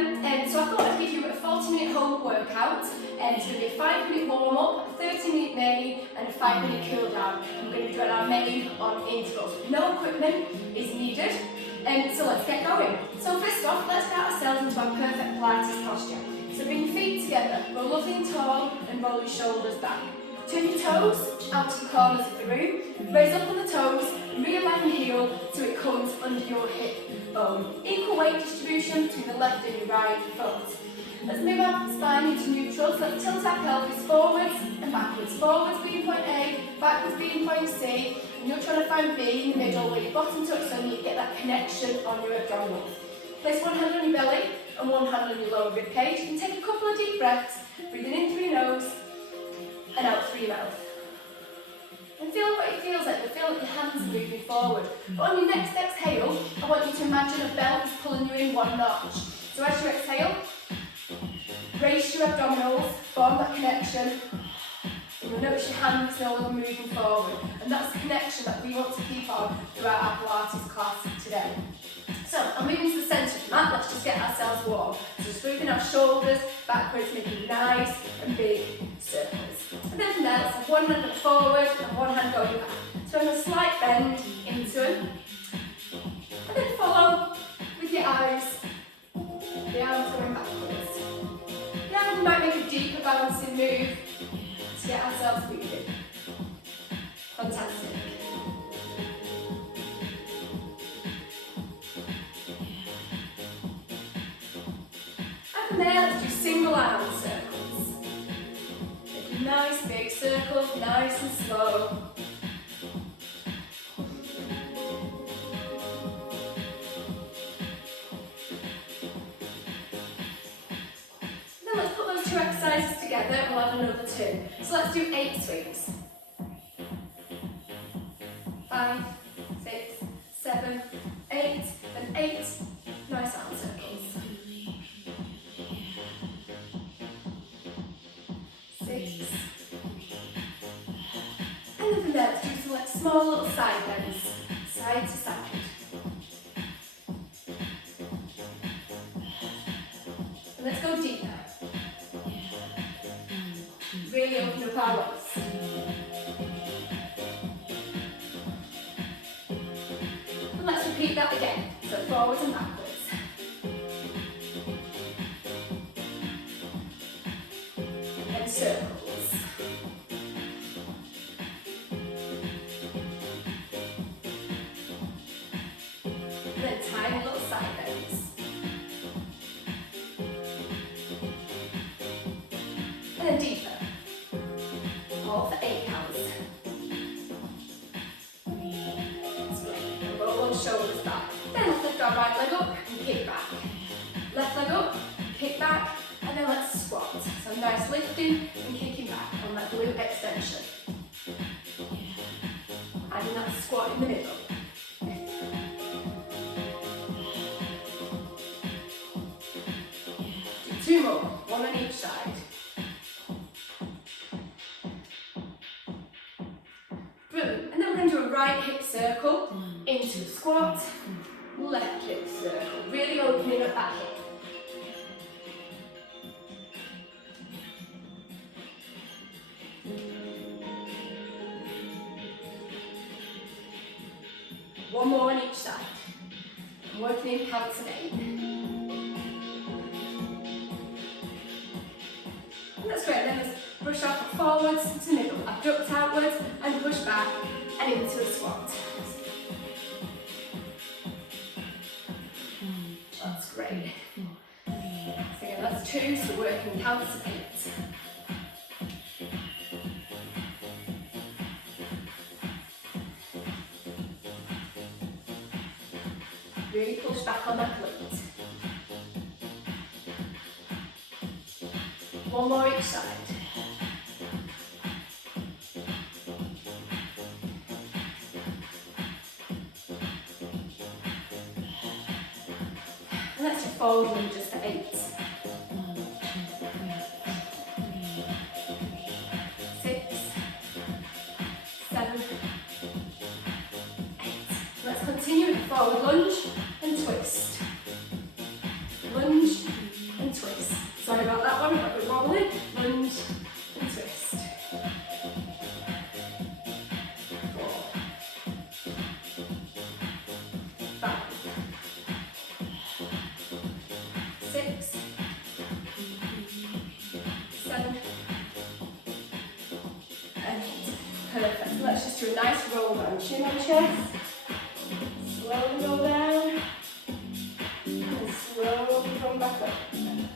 again. So I thought I'd give you a 40-minute home workout. It's going to be a 5-minute warm-up, a 30-minute main, and a 5-minute cool down. We're going to be doing our main on intervals. No equipment is needed. So let's get going. So first off, let's get ourselves into our perfect Pilates posture. So bring your feet together, roll up in tall and roll your shoulders back. Turn your toes out to the corners of the room, raise up on the toes, realign your heel so it comes under your hip bone. Equal weight distribution between the left and your right foot. Let's move our spine into neutral, so let's tilt our pelvis forwards and backwards. Forwards being point A, backwards being point C, and you're trying to find B in the middle where your bottom tucks in, you get that connection on your abdominals. Place one hand on your belly and one hand on your lower rib cage, and take a couple of deep breaths, breathing in through your nose and out through your mouth. And feel what it feels like, feel like your hands are moving forward. But on your next exhale, I want you to imagine a belt is pulling you in one notch. So as you exhale, brace your abdominals, form that connection, and you'll notice your hands no longer moving forward. And that's the connection that we want to keep on throughout our Pilates class today. So, I'm moving to the centre of the mat, let's just get ourselves warm. So just moving our shoulders backwards, making nice and big circles. And then from there, let's have one hand forward and one hand going back. So in a slight bend into them. And then follow with your eyes, the arms going backwards. Yeah, we might make a deeper balancing move to get ourselves moving. Fantastic. And then let's do single arm circles. Make nice big circles, nice and slow. Then let's put those two exercises together and we'll have another two. So let's do 8 swings. 5, 6, 7, 8, and 8 nice arm circles. 6. And then from there, let's do some like small little side bends, side to side. And let's go deeper. Really open up our legs. And let's repeat that again. So forwards and backwards. And circles. And then tiny little side bends. And then deeper. All for 8 counts. That's great. And roll those shoulders back. Then let's lift our right leg up and kick back. Left leg up, kick back, and then let's squat. So nice lifting and kicking back on that glute extension. Adding that squat in the middle. Do 2 more, one on each side. Brilliant. And then we're going to do a right hip circle into a squat, left hip circle, really opening up that hip. One more on each side. I'm working in counts of 8. And that's great. Then let's brush off forwards to middle, abduct outwards and push back and into a squat. That's great. So again, that's 2, so working counts of 8. Really push back on that glute. One more each side. And let's just forward lunges for 8. 6, 7, 8. Let's continue with forward lunge and twist. Lunge to a nice roll down. Chin on chest. Slowly roll down. And slowly come back up.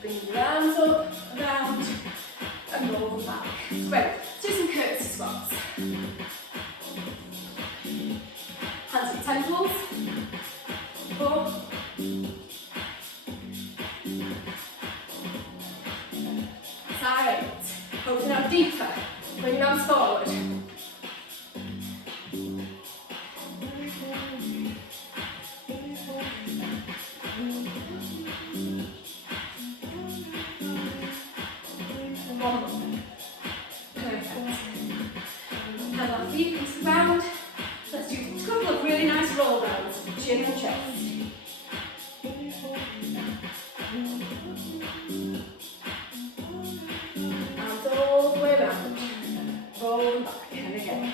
Bring your arms up, around, and roll them back. Great. Do some curtsy squats. Hands at temples. 4. 5. Open up deeper. Bring your arms forward. 1 more. Perfect. Hand our feet into the ground. Let's do a couple of really nice roll downs. Chin and chest. Arms all the way around. Roll back and again.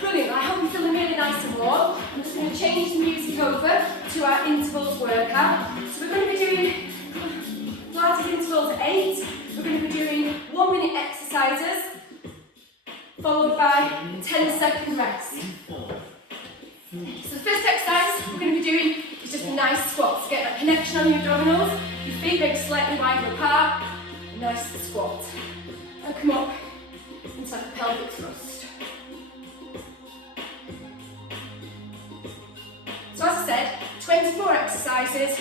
Brilliant. I hope you're feeling really nice and warm. I'm just going to change the music over to our intervals workout. So we're going to be doing Pilates intervals at 8. We're going to be doing 1-minute exercises, followed by a 10-second rest. So the first exercise we're going to be doing is just a nice squat. So get that connection on your abdominals, your feet maybe slightly wider apart, a nice squat. And come up into like a pelvic thrust. So as I said, 24 exercises,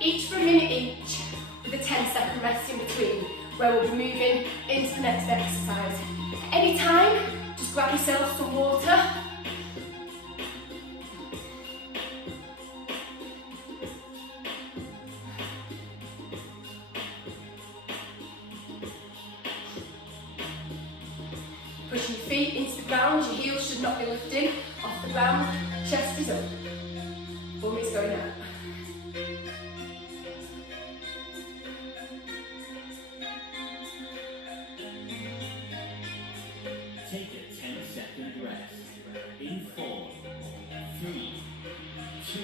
each for a minute each, with a 10-second rest in between, where we'll be moving into the next exercise. At any time, just grab yourself some water. Pushing your feet into the ground, your heels should not be lifting off the ground, chest is up. Bum is going out. Take a 10-second rest. In 4, 3, 2,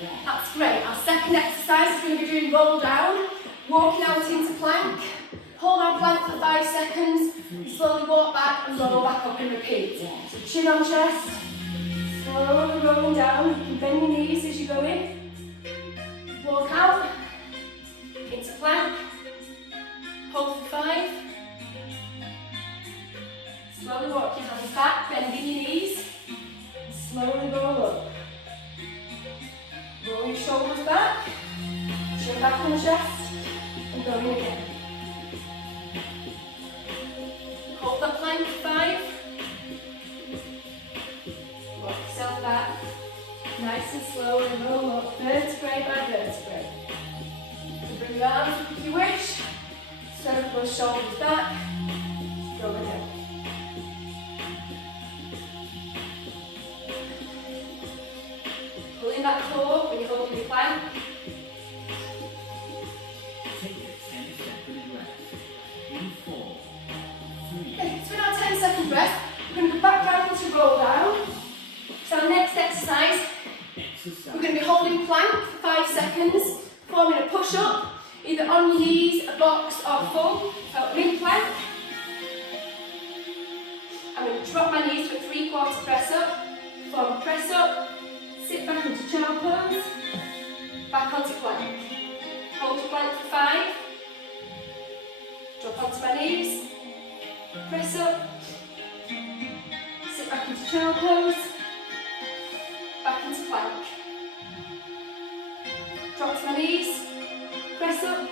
1. That's great. Our second exercise is going to be doing roll down, walking out into plank. Hold our plank for 5 seconds, slowly walk back and roll back up and repeat. So chin on chest, slowly rolling down. You can bend your knees as you go in. Walk out, into plank, hold for 5. Slowly walk your hands back, bending your knees. Slowly roll up. Roll your shoulders back, chin back on the chest, and go in again. Hold that plank for 5. Walk yourself back, nice and slow, and roll up vertebrae by vertebrae. So bring your arms up if you wish, circle those shoulders back, go ahead. Pulling that core when you're holding your plank. Take a 10-second rest. In 4, 3. Okay, so in our 10-second rest, we're going to go back down into roll down. So our next exercise, we're going to be holding plank for 5 seconds, forming a push-up, either on your knees, a box, or full. So mid-plank. I'm going to drop my knees to a 3/4 press-up, form a press-up, sit back into child pose, back onto plank. Hold your plank for 5, drop onto my knees, press up, sit back into child pose, back into plank. Drop to my knees, press up,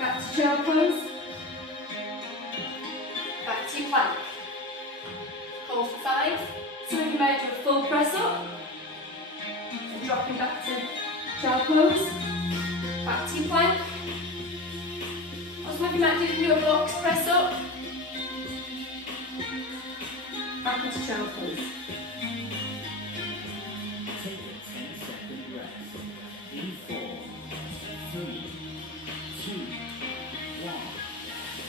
back to child pose, back to your plank. Hold for 5, so if you might do a full press up, and dropping back to child pose, back to your plank. Or so if you might do a box press up, back into child pose. Take a 10-second rest. In 4, 3, 2, 1.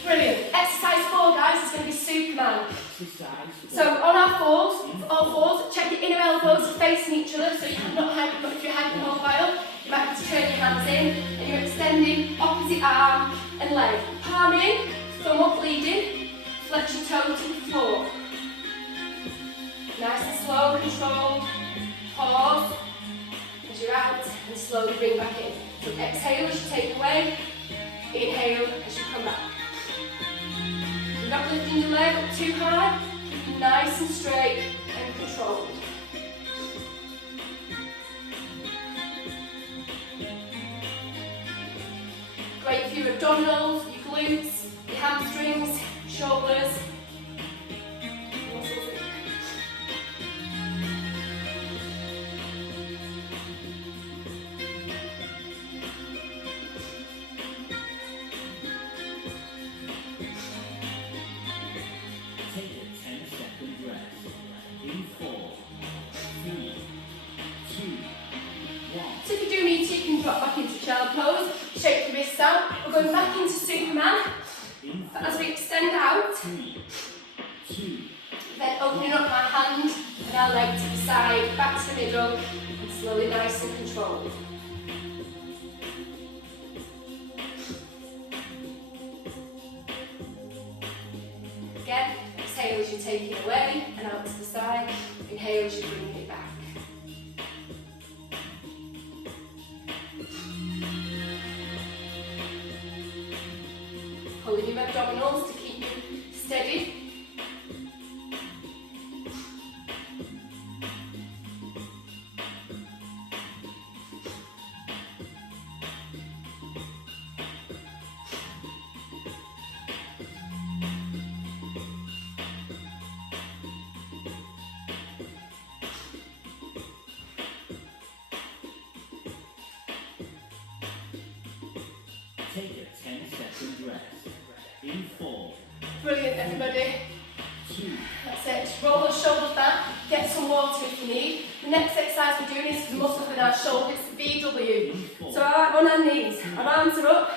Brilliant. Exercise 4, guys, is going to be Superman. Exercise 4. So on our fours, all fours, check your inner elbows facing each other so you're not hyper, if you're hypermobile, you might have to turn your hands in and you're extending opposite arm and leg. Palm in, thumb up leading, flex your toe to the floor. Nice and slow, controlled. Pause as you're out and slowly bring back in. So exhale as you take away, inhale as you come back. You're not lifting your leg up too high, keep it nice and straight and controlled. Great for your abdominals, your glutes, your hamstrings, shoulders. Take a 10-second rest. In 4, 3, 2, 1. So if you do need to, you can drop back into child pose, shake your wrists out. We're going back into Superman. But as we extend out, 3, 2, then opening up our hand and our leg to the side, back to the middle, and slowly nice and controlled. Again, exhale as you take it away and out to the side. Inhale as you bring it back. Holding your abdominals to keep you steady. Take a 10-second rest. In 4, Brilliant, everybody. 2, That's it. Just roll those shoulders back. Get some water if you need. The next exercise we're doing is the muscles in our shoulders, VW. So on our knees, our arms are up.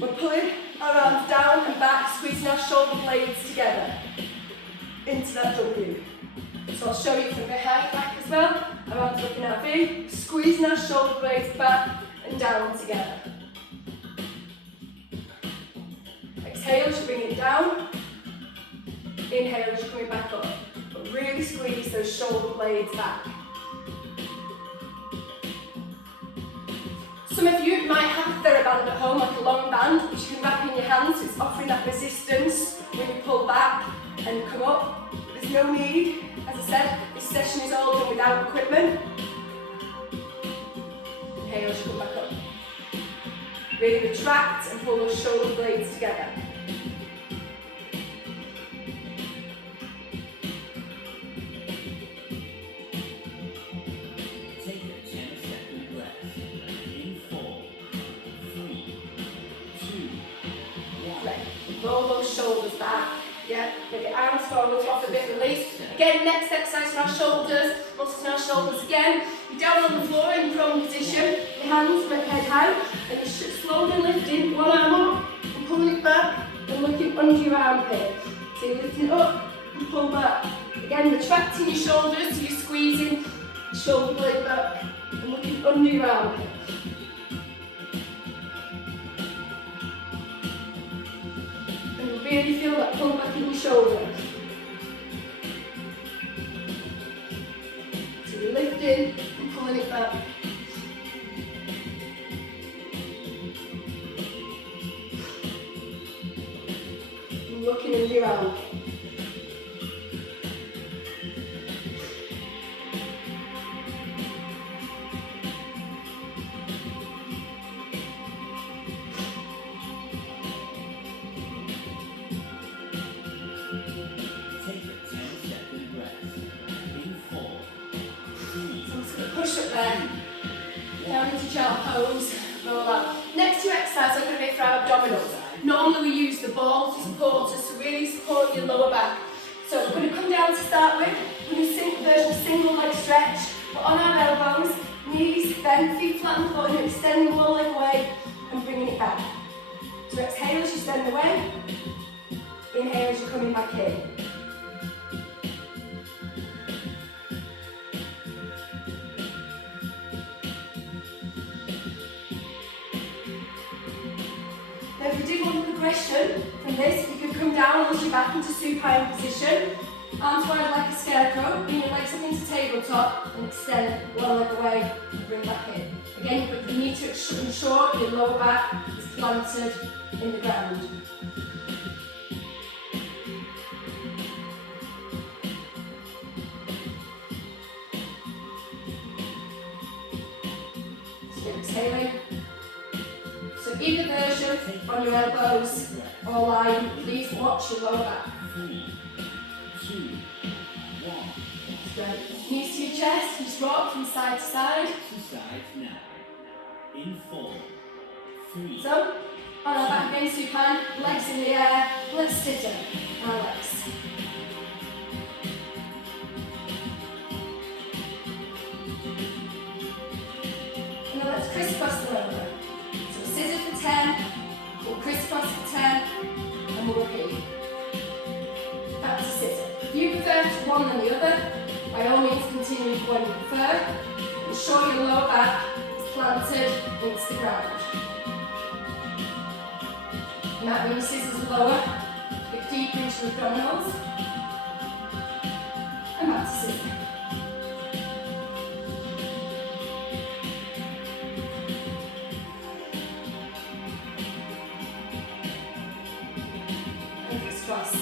We're pulling our arms down and back, squeezing our shoulder blades together into that W. So I'll show you from behind back as well. Our arms looking at V, squeezing our shoulder blades back and down together. Exhale as you bring it down. Inhale as you're coming back up. But really squeeze those shoulder blades back. Some of you might have a TheraBand at home, like a long band, which you can wrap in your hands. It's offering that resistance when you pull back and come up. There's no need. As I said, this session is all done without equipment. Inhale as you come back up. Really retract and pull those shoulder blades together. take a 10-second rest. In 4, 3, 2, 1. Right. Roll those shoulders back. Yeah, maybe arms forward, off a bit, release. Again, next exercise for our shoulders, muscles in our shoulders again. You're down on the floor in prone position, your hands head high, and you're slowly lifting one arm up and pulling it back and looking under your armpit. So you're lifting it up and pull back. Again, retracting your shoulders, so you're squeezing the shoulder blade back and looking under your armpit. Really feel that pull back in your shoulder. So you're lifting and pulling it back. And looking under your arm. Push up there, down into child pose, roll out. Next two exercises are going to be for our abdominals. Normally we use the ball to support us, to really support your lower back. So we're going to come down to start with. We're going to do the single leg stretch. We're on our elbows, knees bent, feet flat on the floor, and you're extending one leg away and bringing it back. So exhale as you extend away, inhale as you're coming back in. back into supine position. Arms wide like a scarecrow, bring your legs up into tabletop and extend one leg away and bring back in. Again, but you need to ensure your lower back is planted in the ground. So exhaling. So either version on your elbows or lying, please watch your lower back. 3, 2, 1. Good. Knees to your chest, just rock from side to side. To sides now. In 4, 3. So, on our back again, supine, legs in the air, let's sit up, our legs. And then let's crisscross them over. So scissors for 10, we'll crisscross for 10, and we'll repeat. Back to scissor. If you prefer to one than the other, by all means continue with one you prefer. Ensure your lower back is planted into the ground. You might bring your scissors lower, get deeper into the abdominals, and back to scissor. And crisscross.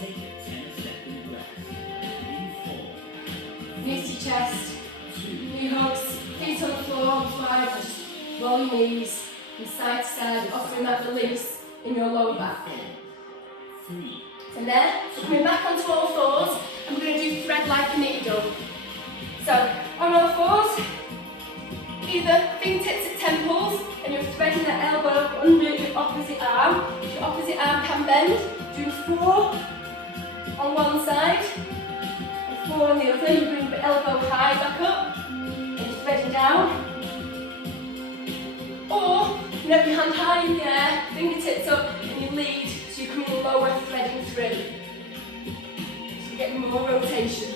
Take a 10-second rest. In 4, Knees to your chest. 2, Knee hugs, feet on the floor, arms wide, just roll your knees from side to side, offering that release in your lower back. 3. From there, we're coming back onto all fours, and we're going to do thread like a needle. So, on all fours, either fingertips at temples, and you're threading the elbow under your opposite arm. Your opposite arm can bend. Do 4 on one side, and 4 on the other. You bring the elbow high back up. Threading down, or you have your hand high in the air, fingertips up, and you lead, so you're coming lower, threading through. So you're getting more rotation.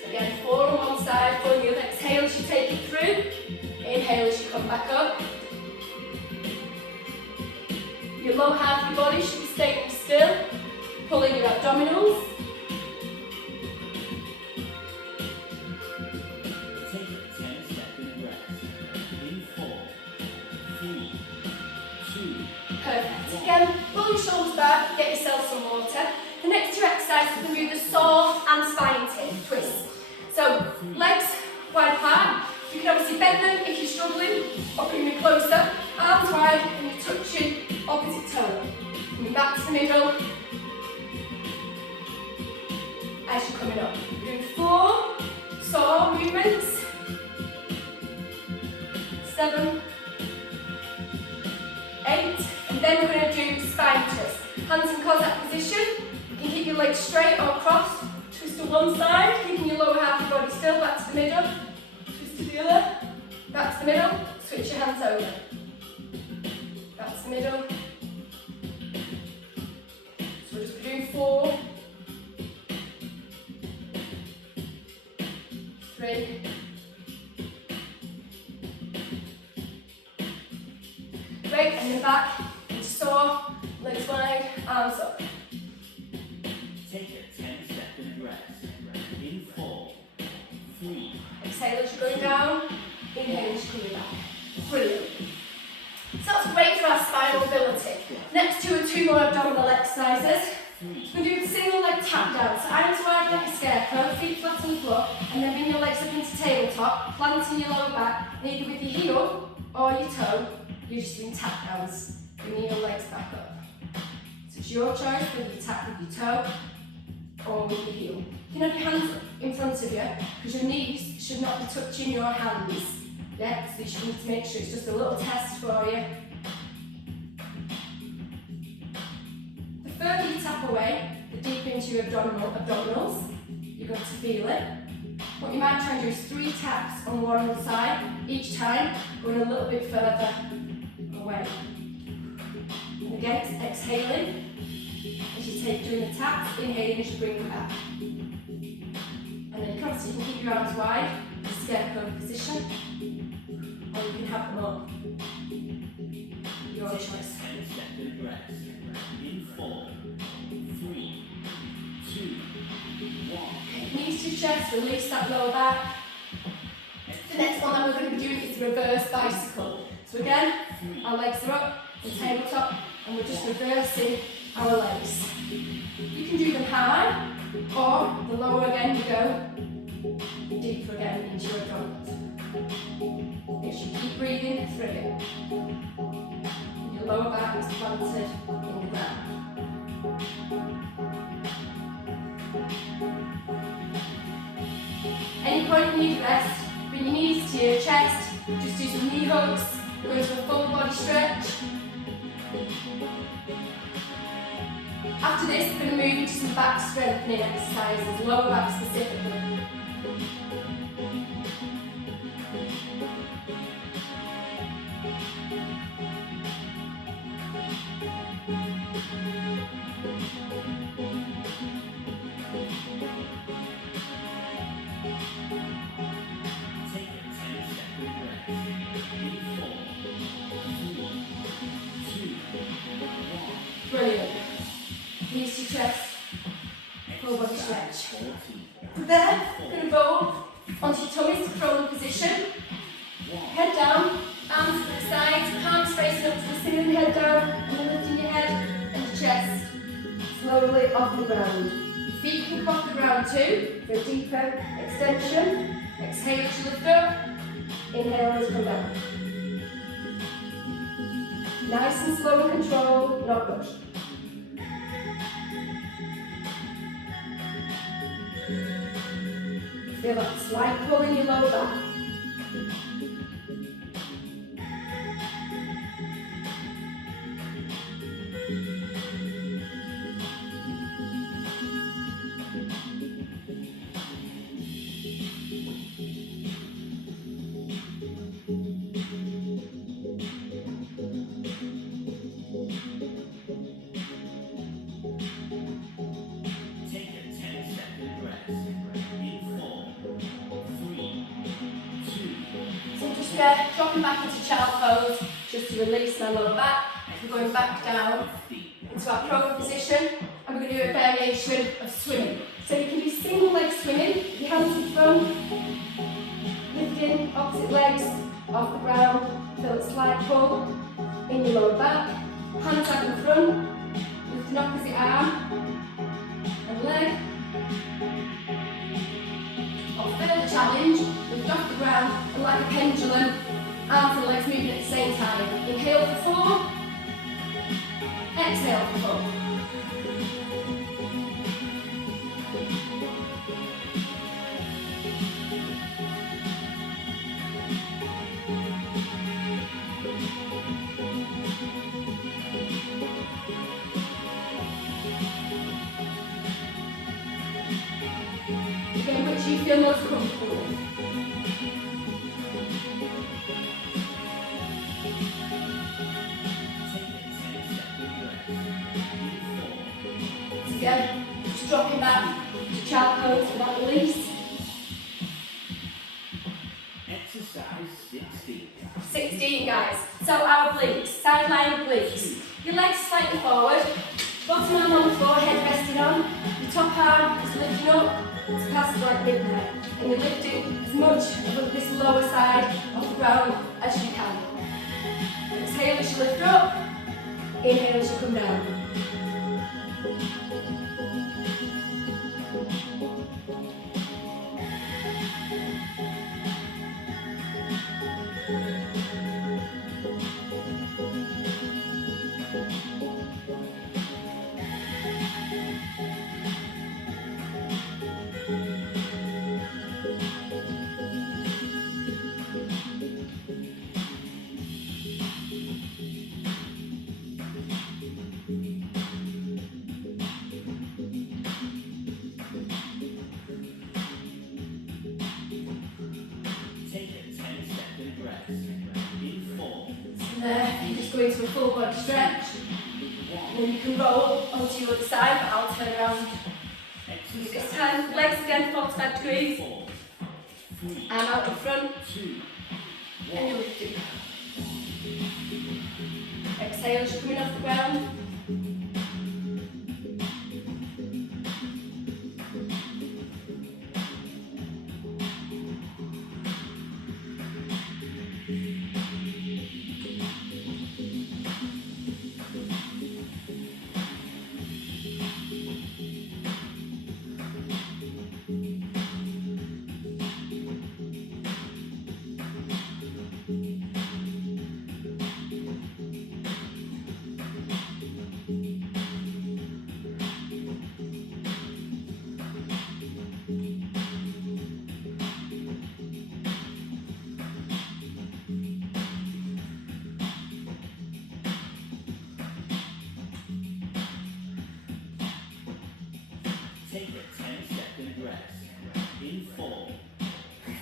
So again, 4 on one side, 4 on the other. Exhale as you take it through. Inhale as you come back up. Your lower half of your body should be staying still, pulling your abdominals. Take a 10-second rest. In 4, 3, 2. Perfect. Again, pull your shoulders back, get yourself some water. The next 2 exercises are going to be the saw and spine twist. So, legs wide apart. You can obviously bend them if you're struggling, or bring them closer. Arms wide, and you're touching opposite toe. Coming back to the middle. As you're coming up. We're doing 4 saw movements. 7, 8, and then we're going to do spine twist. Hands in Cossack position. You can keep your legs straight or crossed. Twist to one side, keeping your lower half of your body still. Back to the middle. Twist to the other. Back to the middle. Switch your hands over. Back to the middle. So we're just doing 4, 3. Great, and then back, into saw, legs wide, arms up. Take a 10-second rest. In 4, 3. Exhale as you're going down, inhale as you're coming back. Brilliant. So that's great for our spinal mobility. Next 2 are 2 more abdominal exercises. We're doing single leg tap down. So arms wide like a scarecrow, feet flat on the floor, and then bring your legs up into tabletop, planting your lower back, and either with your heel or your toe. You're just doing tap downs, bringing your legs back up. So it's your choice whether you tap with your toe or with your heel. You can have your hands in front of you, because your knees should not be touching your hands. Yeah, so you should need to make sure it's just a little test for you. The further you tap away, the deeper into your abdominals, you're going to feel it. What you might try and do is 3 taps on one side, each time going a little bit further away. And again, exhaling as you take during the taps, inhaling as you bring them back. And and then cross. You can keep your arms wide, scarecrow position, or you can have them up. Your choice. 10-second rest. In 4, 3, 2, 1. Knees to chest, release that lower back. The next one that we're going to be doing is the reverse bicycle. So again, our legs are up, the tabletop, and we're just reversing our legs. You can do them high, or the lower again you go, deeper again into your abdominals. Make sure you keep breathing through it. Your lower back is planted in the ground. Any point you need rest, bring your knees to your chest, just do some knee hugs, go into a full body stretch. After this, we're going to move into some back strengthening exercises, lower back specifically. Take a 10-second rest. In 4, 3, 2, 1. Brilliant. Knees to chest, full body stretch. 14. From there, we're going to roll onto your tummies to prone position. Head down, arms to the sides, palms facing up to the ceiling, head down, and then lifting your head and your chest slowly off the ground. Your feet can come off the ground too for a deeper extension. Exhale as you lift up, inhale as you come down. Nice and slow and controlled, not rushed. Feel that slight pull in your lower back. Take a 10-second rest. In 4, 3, 2. So just dropping back into child pose, just to release my lower back. We're going back down into our prone position, and we're going to do a variation of swimming. So you can do single leg swimming, your hands in front, lifting opposite legs off the ground, feel a slight pull in your lower back, hands out in front, lifting opposite arm and leg. Or further challenge, lift off the ground and like a pendulum, arms and legs moving at the same time. Inhale for 4, exhale for 4. Again, which you feel most comfortable with. Again, just dropping back to child pose for that release. Exercise 16. 16 guys. So our obliques, sideline obliques. Your legs slightly forward, bottom arm on the floor, head resting on. Your top arm is lifting up to past like midnight. And you're lifting as much of this lower side off the ground as you can. Exhale as you lift up, inhale as you come down. You just go into a full body stretch, and then you can roll onto your other side, but I'll turn around this time. time, legs again, 45 degrees. 4, 3, Arm out in front, 2, and you're lifting. Exhale as you're coming off the ground. take a 10-second rest. In 4,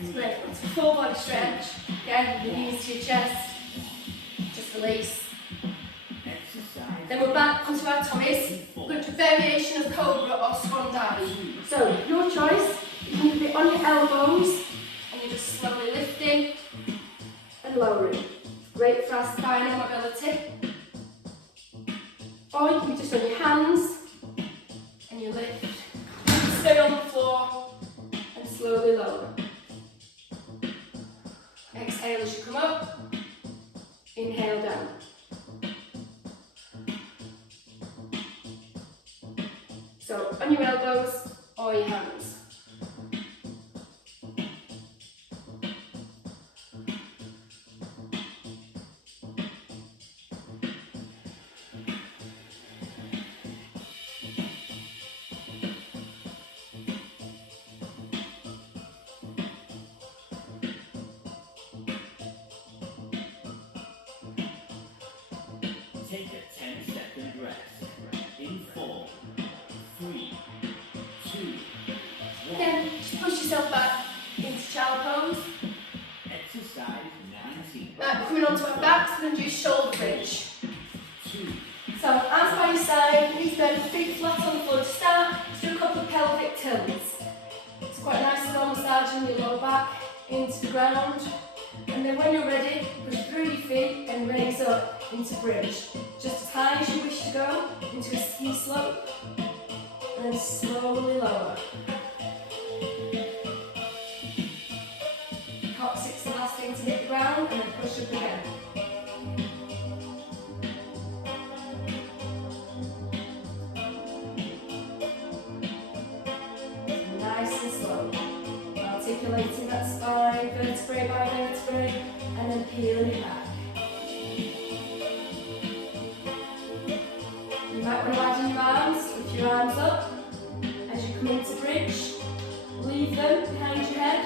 3, Great, it's a full body stretch. Again, your knees to your chest. Just release. exercise. Then we're back onto our tummies. We're going to do a variation of cobra or swan dive. So, your choice. You can be on your elbows and you're just slowly lifting and lowering. Great for our spinal mobility. Or you can be just on your hands and you lift. Stay on the floor and slowly lower. Exhale as you come up. Inhale down. So, on your elbows or your hands. Take a 10-second rest. In 4, 3, 2, 1. Again, just push yourself back into child pose. Exercise 19. Right, we're coming onto our backs, we're going to do shoulder bridge. 2, So, arms by your side, knees bent, feet flat on the floor to start. Let's do a couple of pelvic tilts. It's quite nice to go massaging your lower back into the ground. And then when you're ready, push through your feet and raise up into bridge. Just as high as you wish to go, into a ski slope. And then slowly lower. Coccyx the last thing to hit the ground, and then push up again. Nice and slow. Articulating that spine, vertebrae by vertebrae, and then peeling it back. You might want to widen your arms, lift your arms up as you come into bridge. Leave them behind your head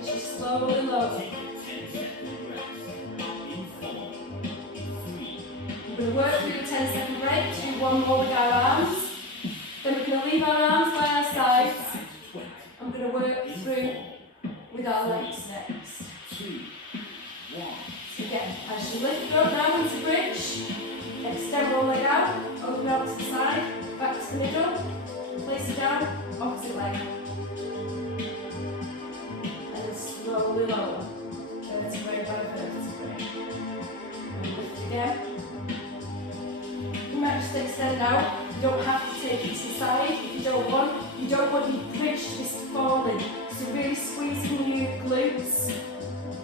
as you slowly lower. Take a 10-second rest. In 4, 3, We're going to work through a 10-second break, do one more with our arms. Then we're going to leave our arms by our sides. exercise 20. I'm going to work In through 4, with our legs next. 2, 1. So again, as you lift up now into bridge, extend one leg out, open out to the side, back to the middle, place it down, opposite leg. And then slowly lower, vertebrae by vertebrae. And lift again. You might just extend out, you don't have to take it to the side if you don't want. You don't want your bridge to be falling. So really squeezing your glutes,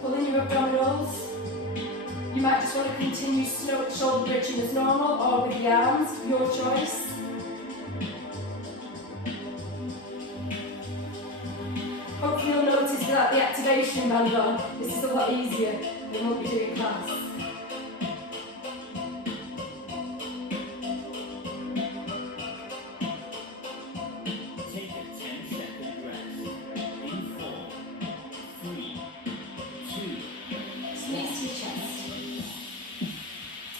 pulling your abdominals. You might just want to continue shoulder bridging as normal or with the arms, your choice. Hopefully you'll notice that the activation band on, this is a lot easier than what we do in class. Take a 10-second rest. In 4, 3, 2, Just knees to your chest.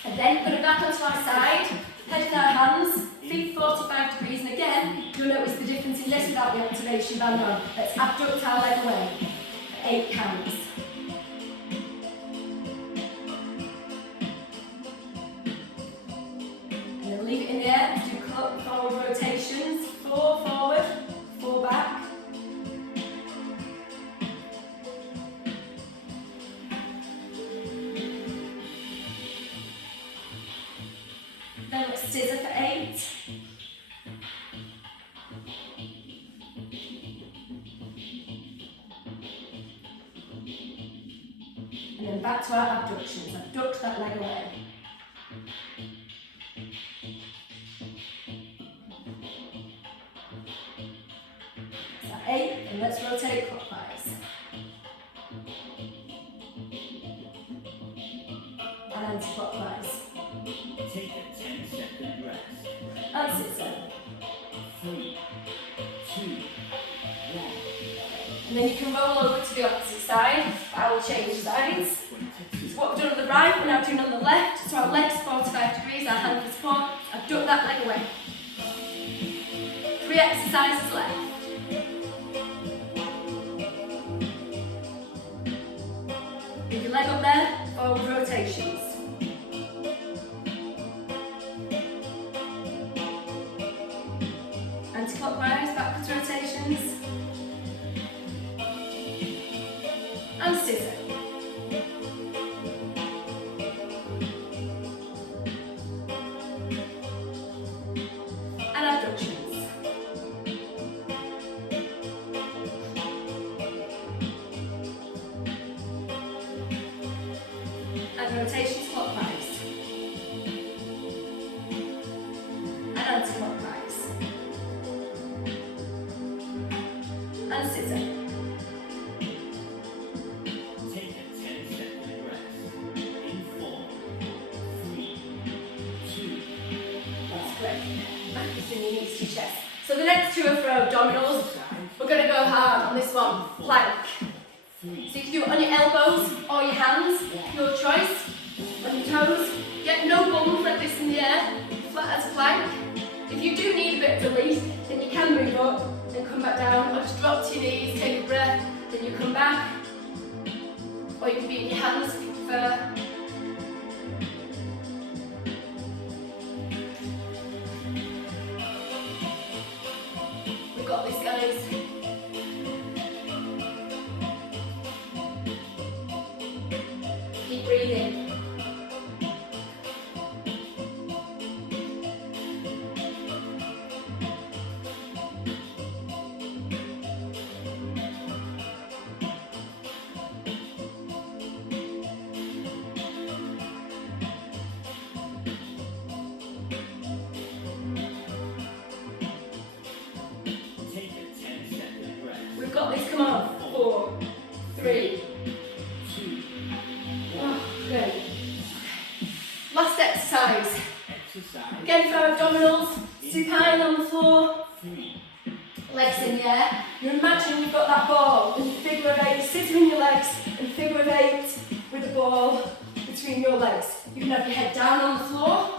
And then we're going to back onto our side, head in our hands, feet 45 degrees, and again, you'll notice the difference in this without the activation band on. Let's abduct our leg away for 8 counts. And then leave it in the air, do forward rotations, 4 forward, 4 back. scissor for 8. And then back to our abductions. Abduct that leg away. So 8, and let's rotate clockwise. And anti-clockwise. Take a 10-second rest. And scissor. 3, 2, 1. And then you can roll over to the opposite side. I will change sides. 22. So what we've done on the right, we're now doing on the left. So our legs 45 degrees, our hand for support. Abduct that leg away. 3 exercises left. Leave your leg up there, forward rotations. Anti-clockwise, backwards rotations. And scissor. And abductions. And rotations clockwise. And anti-clockwise. And scissor. Take a 10-second rest. In 4, 3, 2. That's great. Back between your knees to your chest. So the next two are for abdominals. We're going to go hard on this one. Plank. So you can do it on your elbows or your hands, your choice. On your toes. Get no bum like this in the air, flat as a plank. If you do need a bit of release, then you can move up and come back down, or just drop to your knees, take a breath, then you come back. Or you can be in your hands if you prefer. We've got this, guys. Keep breathing. Take a 10-second rest. We've got this, come on. 4, 3. 2. Oh, good. Last exercise. Exercise. Again for our abdominals, supine on the floor, 3. legs in the air. You imagine you've got that ball and figure of 8, sit in your legs and figure of 8 with the ball between your legs. You can have your head down on the floor,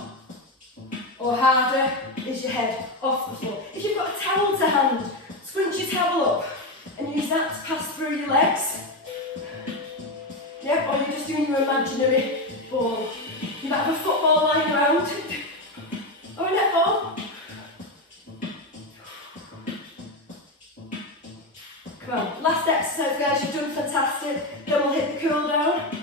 or harder is your head off the floor. If you've got a towel to hand, scrunch your towel up and use that to pass through your legs. Yep, or you're just doing your imaginary ball. You might have a football lying around, or a netball. Come on, last exercise, guys, you've done fantastic. Then we'll hit the cool down.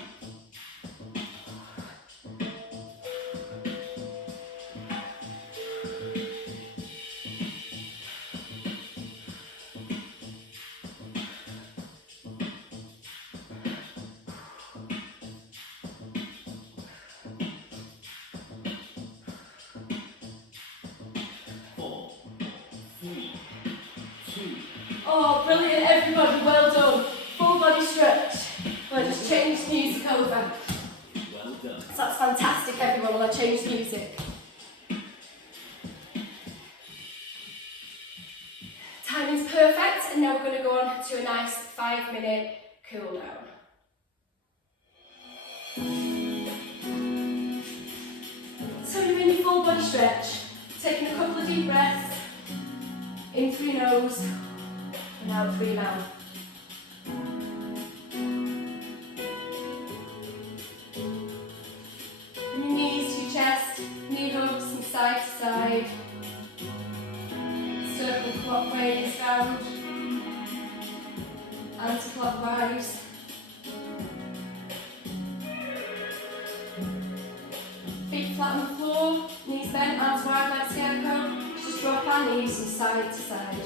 Oh, brilliant, everybody, well done. Full body stretch. Well, I just changed music over. Well done. So that's fantastic, everyone. Well, I changed music. Timing's perfect, and now we're going to go on to a nice 5-minute cool down. So you're in your full body stretch, taking a couple of deep breaths, in through your nose, and out through your mouth. And your knees to your chest, knee hooks from side to side. Circle clockwise round, anti-clockwise. Feet flat on the floor, knees bent, arms wide. knees from side to side.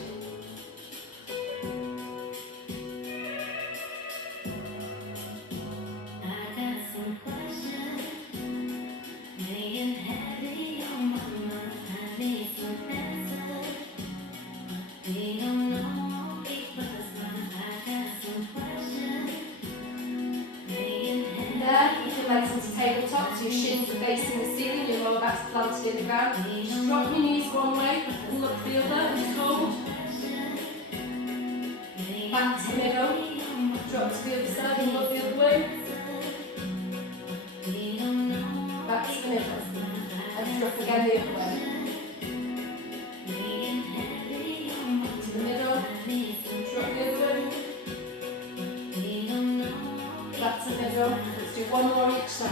Legs into tabletop, so your shins are facing the ceiling, your lower back's planted in the ground. Just drop your knees one way and look the other and just hold. Back to the middle, drop to the other side and look the other way. Back to the middle and drop again the other way. To the middle, drop the other way. Back to the middle. Do one more each side.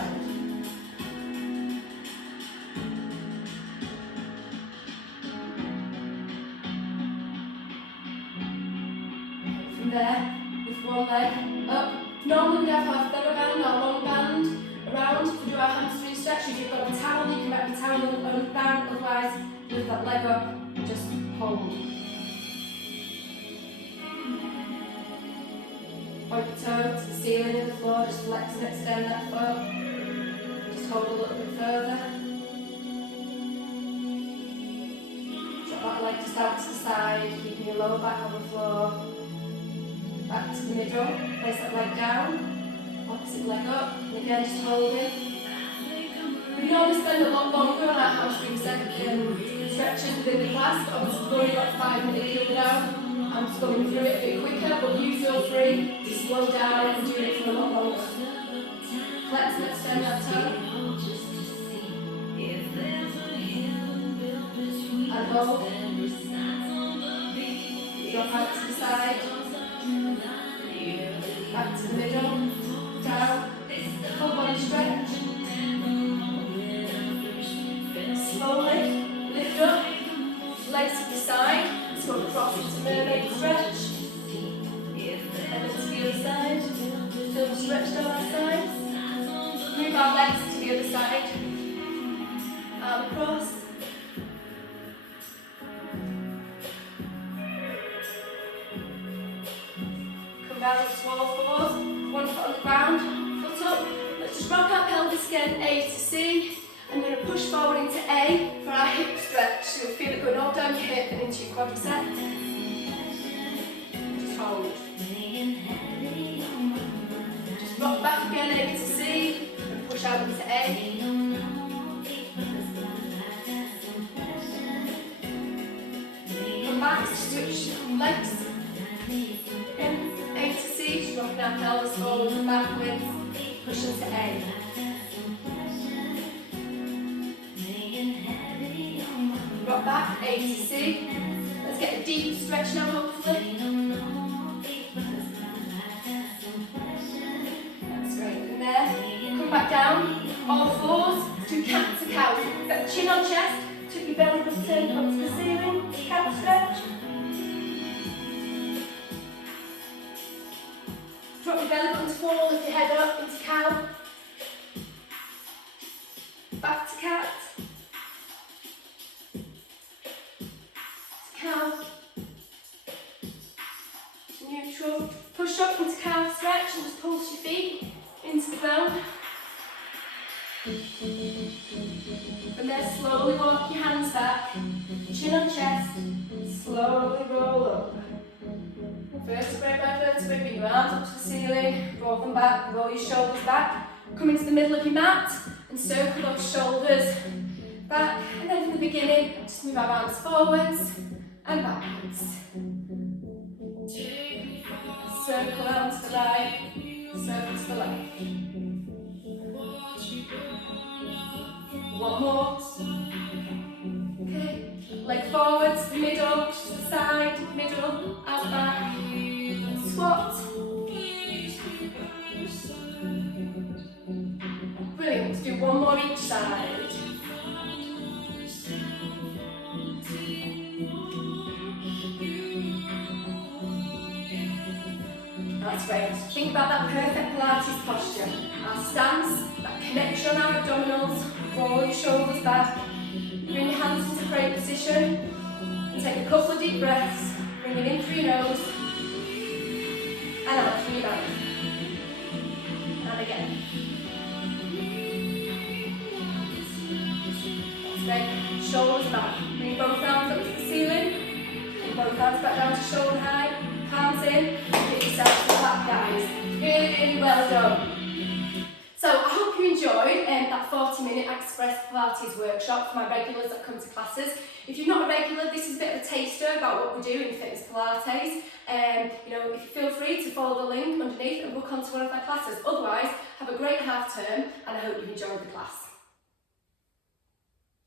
From there, with one leg up. Normally we'd have half feather band or long band around to do our hamstring stretch. If you've got a towel, you can wrap the towel down, otherwise lift that leg up and just hold. Point your toe to the ceiling and the floor, just flex and extend that foot. Just hold a little bit further. Drop that leg just out to the side, keeping your lower back on the floor. Back to the middle, place that leg down, opposite leg up, and again just hold it. We normally spend a lot longer on our hamstring stretches within the class, but obviously we've only got 5 minutes cool down. I'm just going through it a bit quicker, but you feel free to slow down and do it for a lot longer. Flex and extend that toe. And hold. Drop out to the side. Back to the middle. Down. Full body stretch. Slowly lift up. Legs to the side. So drop into mermaid stretch. And then to the other side. Still stretch down that side. Move our legs to the other side. Arm across. Come down to small fours. One foot on the ground. Foot up. Let's just rock our pelvis again, A to C. I'm going to push forward into A for our hip stretch. So you'll feel it going all down your hip and into your quadricep. Just hold. Just rock back again, A to C, and push out into A. Come back, switch legs. Again, A to C, just rocking our pelvis forwards and backwards. Push into A. Rock back, A to C. Let's get a deep stretch now, hopefully. That's great. From there, come back down, all fours, do cat to cow. Chin on chest, took your belly button onto the ceiling, cat stretch. Drop your belly button to fall, lift your head up into cow. Back to cat. Cow, neutral, push up into cow stretch and just pulse your feet into the ground. From there, slowly walk your hands back, chin on chest, slowly roll up. Vertebrae by vertebrae, bring your arms up to the ceiling, roll them back, roll your shoulders back, come into the middle of your mat and circle those shoulders back, and then from the beginning, just move our arms forwards and backwards. Circle around to the right, circle to the left. One more. Okay, leg forwards, middle, to the side, middle, out back, squat. Brilliant, let's do one more each side. That's great. Think about that perfect Pilates posture. Our stance, that connection on our abdominals, roll your shoulders back, bring your hands into prayer position, and take a couple of deep breaths, bring it in through your nose, and out through your mouth. And again. That's great. Shoulders back. Bring both arms up to the ceiling. Bring both arms back down to shoulder height. Palms in. Get yourself to the back, guys. Really, really well done. So I hope you enjoyed that 40-minute Express Pilates workshop for my regulars that come to classes. If you're not a regular, this is a bit of a taster about what we do in Fitness Pilates. You know, if you feel free to follow the link underneath and book onto one of my classes. Otherwise, have a great half term and I hope you've enjoyed the class.